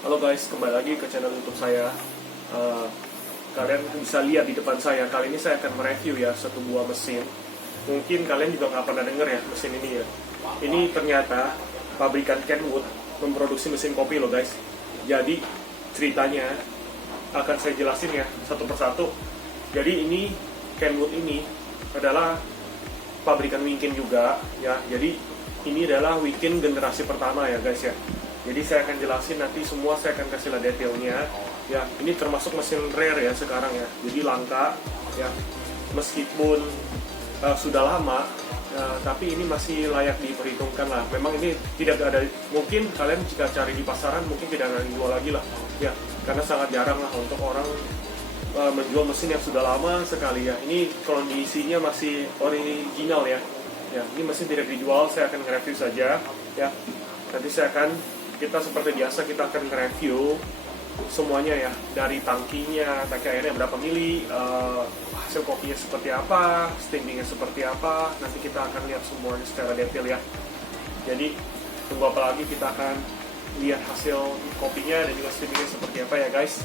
Halo guys, kembali lagi ke channel YouTube saya. Kalian bisa lihat di depan saya, kali ini saya akan mereview ya satu buah mesin. Mungkin kalian juga nggak pernah denger ya mesin ini ya. Ini ternyata pabrikan Kenwood memproduksi mesin kopi loh guys. Jadi ceritanya akan saya jelasin ya satu persatu. Jadi ini Kenwood ini adalah pabrikan Winkin juga ya. Jadi ini adalah Winkin generasi pertama ya guys ya. Jadi saya akan jelasin nanti semua, saya akan kasih lihat detailnya ya. Ini termasuk mesin rare ya sekarang ya, jadi langka ya. Meskipun sudah lama tapi ini masih layak diperhitungkan lah. Memang ini tidak ada, mungkin kalian jika cari di pasaran mungkin tidak ada yang jual lagi lah ya, karena sangat jarang lah untuk orang menjual mesin yang sudah lama sekali ya. Ini kondisinya masih original ya. Ya, ini mesin tidak dijual, saya akan nge-review saja ya. Nanti kita seperti biasa kita akan nge-review semuanya ya, dari tangki airnya berapa mili, hasil kopinya seperti apa, steamingnya seperti apa. Nanti kita akan lihat semuanya secara detail ya. Jadi tunggu apa lagi, kita akan lihat hasil kopinya dan juga steamingnya seperti apa ya guys.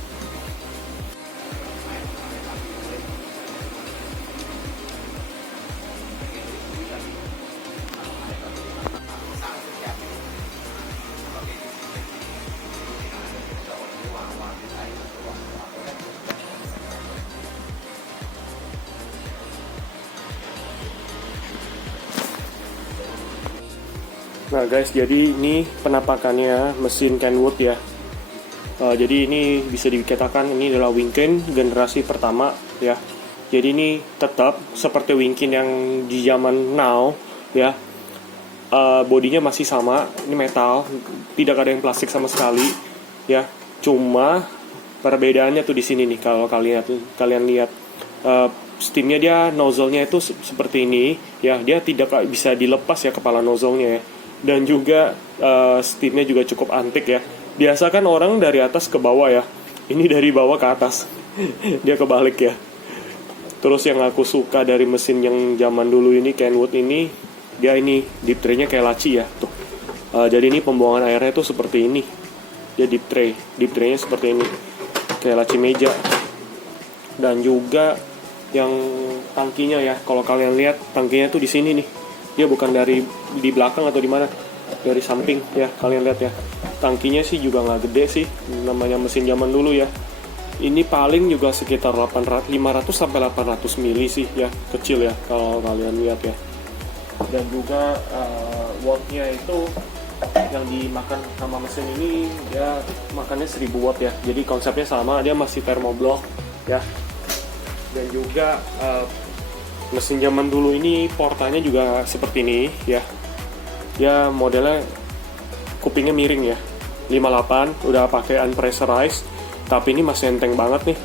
Nah guys, jadi ini penampakannya mesin Kenwood ya. Jadi ini bisa dikatakan ini adalah Winkin generasi pertama ya. Jadi ini tetap seperti Winkin yang di zaman now ya. Bodinya masih sama, ini metal, tidak ada yang plastik sama sekali ya. Cuma perbedaannya tuh di sini nih, kalau kalian lihat steamnya, dia nozzle-nya itu seperti ini ya. Dia tidak bisa dilepas ya kepala nozzle-nya ya. Dan juga steamnya juga cukup antik ya. Biasa kan orang dari atas ke bawah ya, ini dari bawah ke atas. Dia kebalik ya. Terus yang aku suka dari mesin yang zaman dulu ini, Kenwood ini, dia ini deep tray-nya kayak laci ya tuh. Jadi ini pembuangan airnya tuh seperti ini. Dia deep tray-nya seperti ini, kayak laci meja. Dan juga yang tangkinya ya, kalau kalian lihat tangkinya tuh di sini nih. Dia bukan dari di belakang atau di mana, dari samping ya. Kalian lihat ya, tangkinya sih juga nggak gede sih, namanya mesin zaman dulu ya. Ini paling juga sekitar 500 sampai 800 mili sih ya, kecil ya kalau kalian lihat ya. Dan juga wattnya itu yang dimakan sama mesin ini, dia makannya 1000 watt ya. Jadi konsepnya sama, dia masih thermoblock ya. Dan juga mesin zaman dulu ini portanya juga seperti ini ya. Ya modelnya kupingnya miring ya, 58, udah pakai unpressurized, tapi ini masih enteng banget nih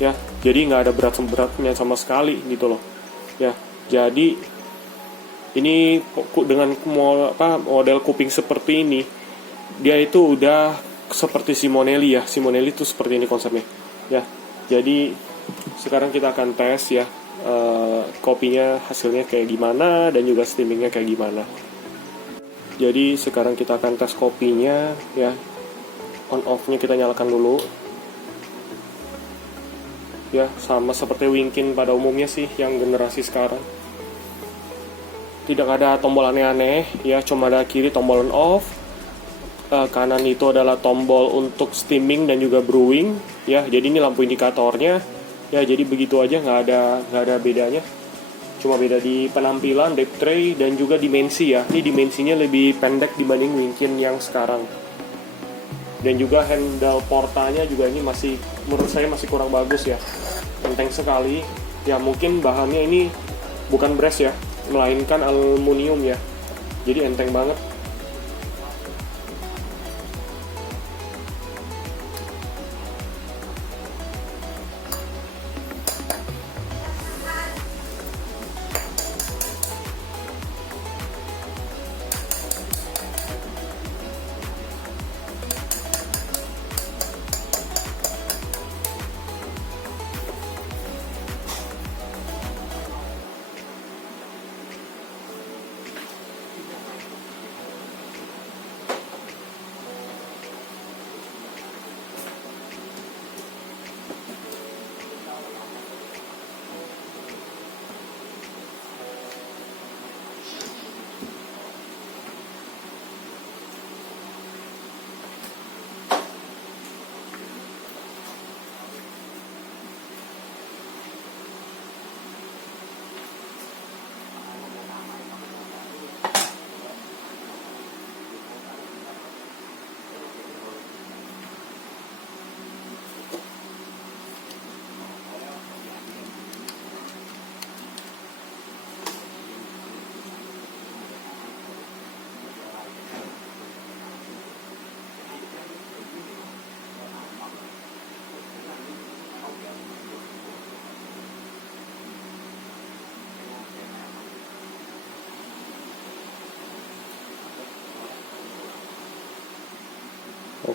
ya. Jadi nggak ada beratnya sama sekali gitu loh ya. Jadi ini dengan model kuping seperti ini, dia itu udah seperti Simonelli ya. Simonelli itu seperti ini konsepnya ya. Jadi sekarang kita akan tes ya, kopinya hasilnya kayak gimana dan juga steamingnya kayak gimana. Jadi sekarang kita akan tes kopinya ya. On off-nya kita nyalakan dulu ya, sama seperti Winkin pada umumnya sih yang generasi sekarang. Tidak ada tombol aneh-aneh ya, cuma ada kiri tombol on off, kanan itu adalah tombol untuk steaming dan juga brewing ya. Jadi ini lampu indikatornya ya. Jadi begitu aja, nggak ada bedanya, cuma beda di penampilan, deep tray, dan juga dimensi ya. Ini dimensinya lebih pendek dibanding Winkin yang sekarang. Dan juga handle portanya juga ini masih, menurut saya masih kurang bagus ya, enteng sekali ya. Mungkin bahannya ini bukan brass ya, melainkan aluminium ya. Jadi enteng banget.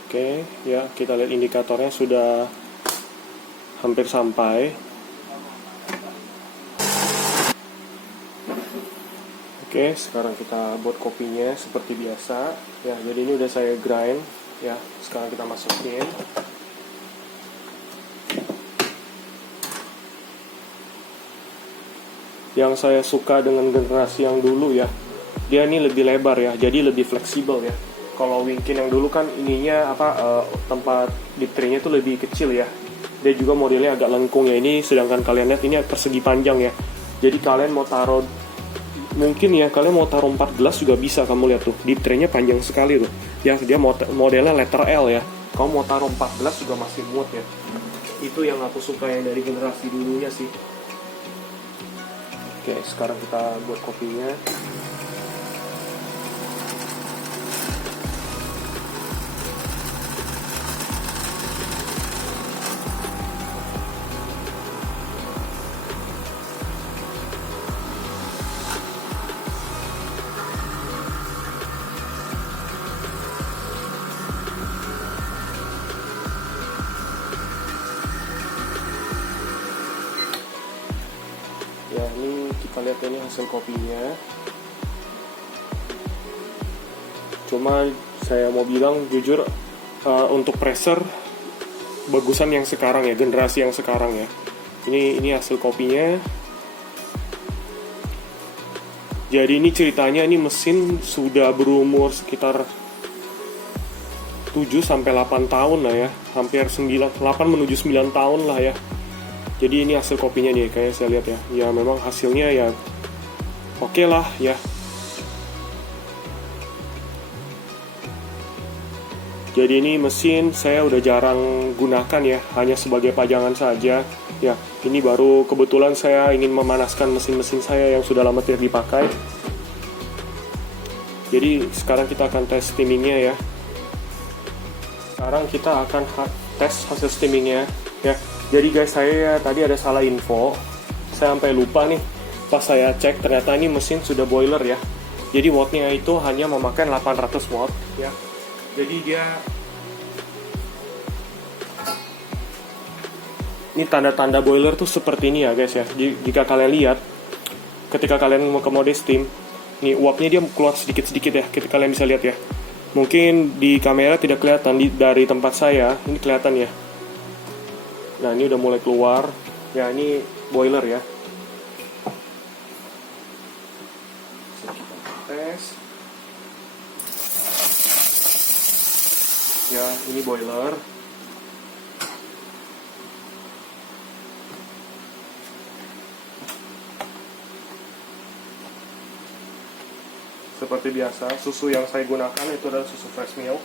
Oke, ya kita lihat indikatornya sudah hampir sampai. Oke, sekarang kita buat kopinya seperti biasa. Ya, jadi ini udah saya grind. Ya, sekarang kita masukin. Yang saya suka dengan generasi yang dulu ya, dia ini lebih lebar ya, jadi lebih fleksibel ya. Kalau Winkin yang dulu kan ininya tempat dip tray-nya itu lebih kecil ya. Dia juga modelnya agak lengkung ya. Ini sedangkan kalian lihat ini persegi panjang ya. Jadi kalian mau taruh mungkin ya, kalian mau taruh 4 gelas juga bisa. Kamu lihat tuh, dip tray-nya panjang sekali tuh. Ya, dia modelnya letter L ya. Kamu mau taruh 4 gelas juga masih muat ya. Itu yang aku suka yang dari generasi dulunya sih. Oke, sekarang kita buat kopinya. Ya, ini kita lihat ini hasil kopinya. Cuma saya mau bilang jujur, untuk pressure bagusan yang sekarang ya, generasi yang sekarang ya. Ini hasil kopinya. Jadi ini ceritanya, ini mesin sudah berumur sekitar 7-8 tahun lah ya. Hampir 8 menuju 9 tahun lah ya. Jadi ini hasil kopinya nih, kayak saya lihat ya. Ya memang hasilnya ya oke lah ya. Jadi ini mesin saya udah jarang gunakan ya, hanya sebagai pajangan saja. Ya, ini baru kebetulan saya ingin memanaskan mesin-mesin saya yang sudah lama tidak dipakai. Jadi sekarang kita akan tes steamingnya ya. Sekarang kita akan tes hasil steamingnya ya. Jadi guys, saya tadi ada salah info. Saya sampai lupa nih. Pas saya cek, ternyata ini mesin sudah boiler ya. Jadi wattnya itu hanya memakai 800 watt ya. Jadi dia, ini tanda-tanda boiler tuh seperti ini ya guys ya. Jika kalian lihat, ketika kalian mau ke mode steam, nih uapnya dia keluar sedikit-sedikit ya. Kalian bisa lihat ya. Mungkin di kamera tidak kelihatan, dari tempat saya ini kelihatan ya. Nah, ini udah mulai keluar. Ya, ini boiler ya. Kita tes. Ya, ini boiler. Seperti biasa, susu yang saya gunakan itu adalah susu fresh milk.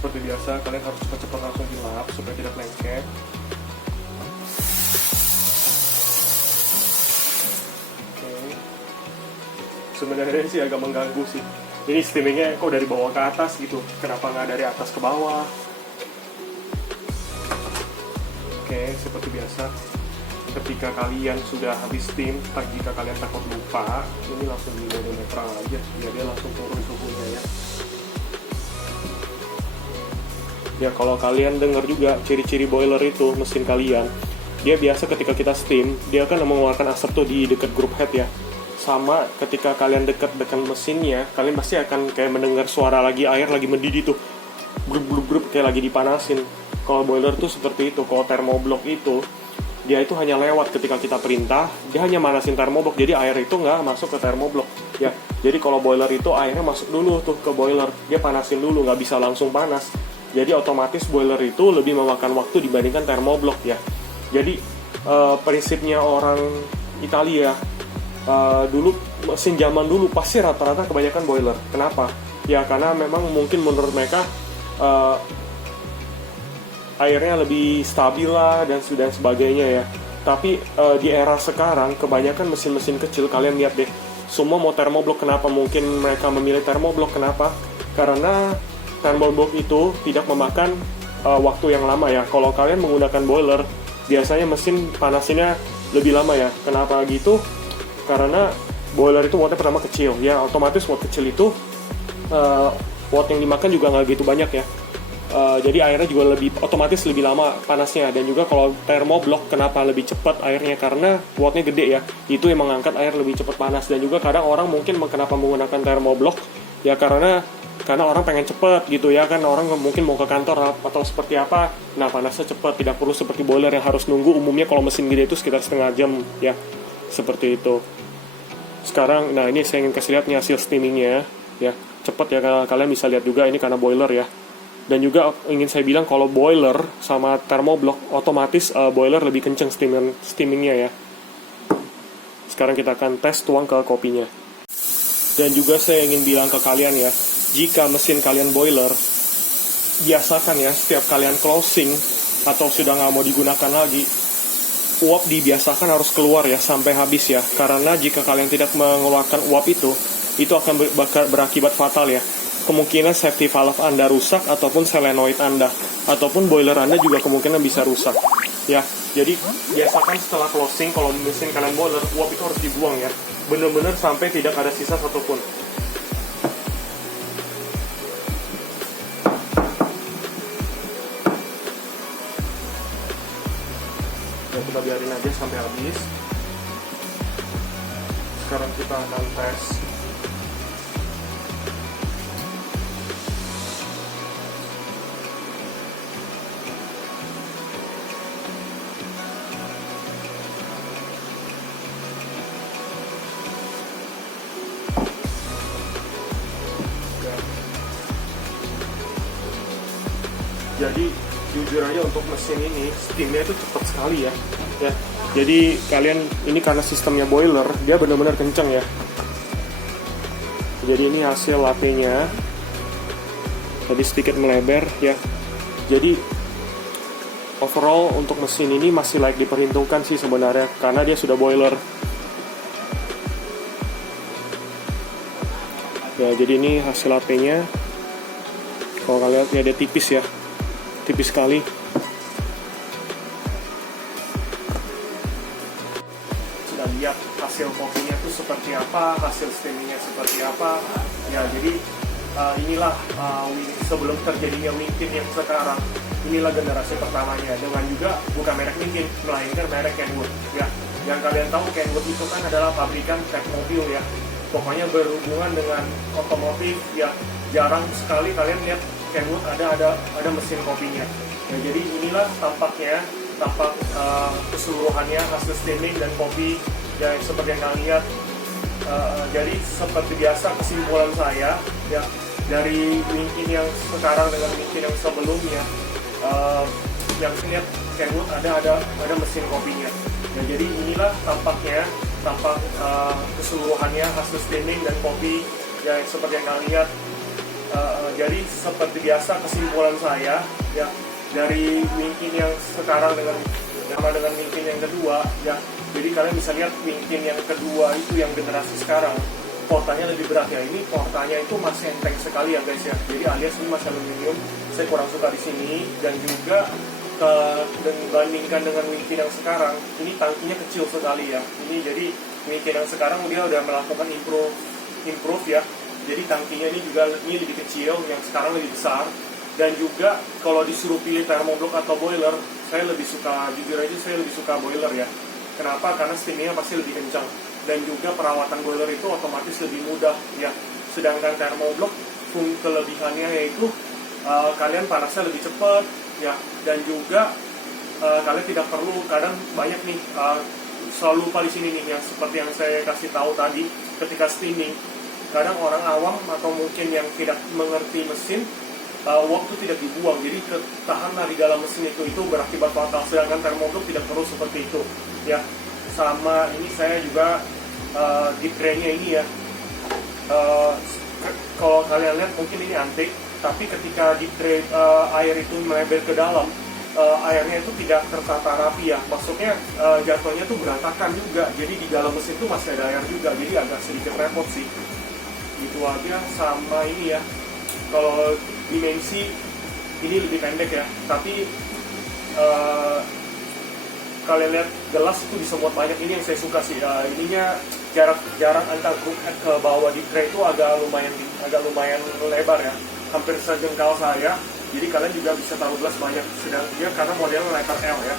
Seperti biasa, kalian harus cepat-cepat langsung dilap supaya tidak lengket. Oke. Sebenarnya sih agak mengganggu sih. Ini steamingnya kok dari bawah ke atas gitu. Kenapa nggak dari atas ke bawah? Oke, seperti biasa. Ketika kalian sudah habis steam, jika kalian takut lupa, ini langsung di mode netral aja, biar dia langsung turun suhunya ya. Ya, kalau kalian dengar juga ciri-ciri boiler itu mesin kalian, dia biasa ketika kita steam, dia akan mengeluarkan asap tuh di dekat group head ya. Sama ketika kalian dekat mesinnya, kalian pasti akan kayak mendengar suara lagi air lagi mendidih tuh, grup kayak lagi dipanasin. Kalau boiler tuh seperti itu. Kalau thermoblok itu, dia itu hanya lewat ketika kita perintah, dia hanya manasin thermoblok, jadi air itu nggak masuk ke thermoblok ya. Jadi kalau boiler itu airnya masuk dulu tuh ke boiler, dia panasin dulu, nggak bisa langsung panas. Jadi otomatis boiler itu lebih memakan waktu dibandingkan thermoblok ya. Jadi prinsipnya orang Italia dulu, mesin zaman dulu pasti rata-rata kebanyakan boiler. Kenapa? Ya karena memang mungkin menurut mereka airnya lebih stabil lah dan sebagainya ya. Tapi di era sekarang kebanyakan mesin-mesin kecil, kalian lihat deh, semua mau thermoblok. Kenapa mungkin mereka memilih thermoblok? Kenapa? Karena thermoblok itu tidak memakan waktu yang lama ya. Kalau kalian menggunakan boiler, biasanya mesin panasinnya lebih lama ya. Kenapa gitu? Karena boiler itu wattnya pertama kecil ya, otomatis watt kecil itu watt yang dimakan juga nggak gitu banyak ya. Jadi airnya juga otomatis lebih lama panasnya. Dan juga kalau thermoblok kenapa lebih cepat airnya, karena wattnya gede ya, itu yang mengangkat air lebih cepat panas. Dan juga kadang orang mungkin kenapa menggunakan thermoblok ya, karena orang pengen cepat gitu ya kan, orang mungkin mau ke kantor atau seperti apa, nah panasnya cepat, tidak perlu seperti boiler yang harus nunggu. Umumnya kalau mesin gede itu sekitar setengah jam ya, seperti itu. Sekarang, nah ini saya ingin kasih lihat nih hasil steamingnya ya, cepat ya, kalian bisa lihat juga ini karena boiler ya. Dan juga ingin saya bilang kalau boiler sama thermoblok, otomatis boiler lebih kenceng steamingnya ya. Sekarang kita akan tes tuang ke kopinya. Dan juga saya ingin bilang ke kalian ya, jika mesin kalian boiler, biasakan ya setiap kalian closing atau sudah nggak mau digunakan lagi, uap dibiasakan harus keluar ya sampai habis ya. Karena jika kalian tidak mengeluarkan uap itu akan berakibat fatal ya. Kemungkinan safety valve Anda rusak, ataupun solenoid Anda, ataupun boiler Anda juga kemungkinan bisa rusak ya. Jadi biasakan setelah closing, kalau mesin kalian boiler, uap itu harus dibuang ya, bener-bener sampai tidak ada sisa satupun. Ya, kita biarin aja sampai habis. Sekarang kita akan tes. Jadi jujur aja untuk mesin ini steamnya itu cepat sekali ya. Jadi kalian ini karena sistemnya boiler, dia benar-benar kenceng ya. Jadi ini hasil latte-nya. Tadi sedikit melebar ya. Jadi overall untuk mesin ini masih layak diperhitungkan sih sebenarnya, karena dia sudah boiler. Ya, jadi ini hasil latte-nya. Kalau kalian lihat ya, dia tipis ya. Tipis sekali. Sudah lihat hasil kopinya itu seperti apa, hasil steamingnya seperti apa ya. Jadi inilah sebelum terjadinya Winkin yang sekarang, inilah generasi pertamanya, dengan juga bukan merek Winkin melainkan merek Kenwood ya. Yang kalian tahu Kenwood itu kan adalah pabrikan tek mobil ya, pokoknya berhubungan dengan otomotif ya. Jarang sekali kalian lihat Kenwood ada mesin kopinya ya. Jadi inilah tampak keseluruhannya hasil steaming dan kopi ya, seperti yang kalian lihat. Jadi seperti biasa, kesimpulan saya ya, dari Winkin yang sekarang dengan Winkin yang sebelumnya, yang saya lihat Kenwood ada mesin kopinya ya. Jadi inilah tampak keseluruhannya hasil steaming dan kopi ya, seperti yang kalian lihat. Jadi seperti biasa, kesimpulan saya ya, dari Winkin yang sekarang dengan Winkin yang kedua ya. Jadi kalian bisa lihat Winkin yang kedua itu yang generasi sekarang, portanya lebih berat ya. Ini portanya itu masih enteng sekali ya guys ya. Jadi alias ini masih aluminium. Saya kurang suka di sini. Dan juga dibandingkan dengan Winkin yang sekarang, ini tangkinya kecil sekali ya. Ini jadi Winkin yang sekarang dia udah melakukan improve ya. Jadi tangkinya ini juga lebih kecil, yang sekarang lebih besar. Dan juga kalau disuruh pilih thermoblok atau boiler, saya lebih suka, jujur aja saya lebih suka boiler ya. Kenapa? Karena steamingnya pasti lebih kencang. Dan juga perawatan boiler itu otomatis lebih mudah ya. Sedangkan thermoblok kelebihannya yaitu kalian panasnya lebih cepat ya. Dan juga kalian tidak perlu, kadang banyak nih selalu lupa di sini nih, yang seperti yang saya kasih tahu tadi ketika steaming. kadang orang awam atau mungkin yang tidak mengerti mesin, waktu tidak dibuang, jadi ketahanan di dalam mesin itu berakibat fatal. Sedangkan termoblok tidak perlu seperti itu ya. Sama ini saya juga di tray-nya ini ya, kalau kalian lihat mungkin ini antik, tapi ketika di tray air itu melebel ke dalam, airnya itu tidak tertata rapi ya, maksudnya jatuhnya tuh berantakan juga, jadi di dalam mesin itu masih ada air juga, jadi agak sedikit repot sih. Itu aja. Sama ini ya, kalau dimensi ini lebih pendek ya, tapi kalian lihat gelas itu bisa muat banyak. Ini yang saya suka sih, ininya jarak antar group head ke bawah di tray itu agak lumayan lebar ya, hampir sejengkal saya. Jadi kalian juga bisa taruh gelas banyak, sedang dia karena modelnya letter L ya.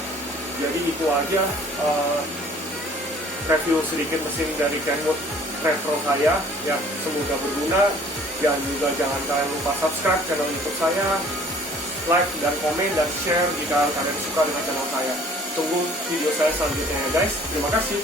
Jadi itu aja review sedikit mesin dari Kenwood Retro saya ya, semoga berguna. Dan juga jangan kalian lupa subscribe channel YouTube saya, like dan komen dan share jika kalian suka dengan channel saya. Tunggu video saya selanjutnya ya guys. Terima kasih.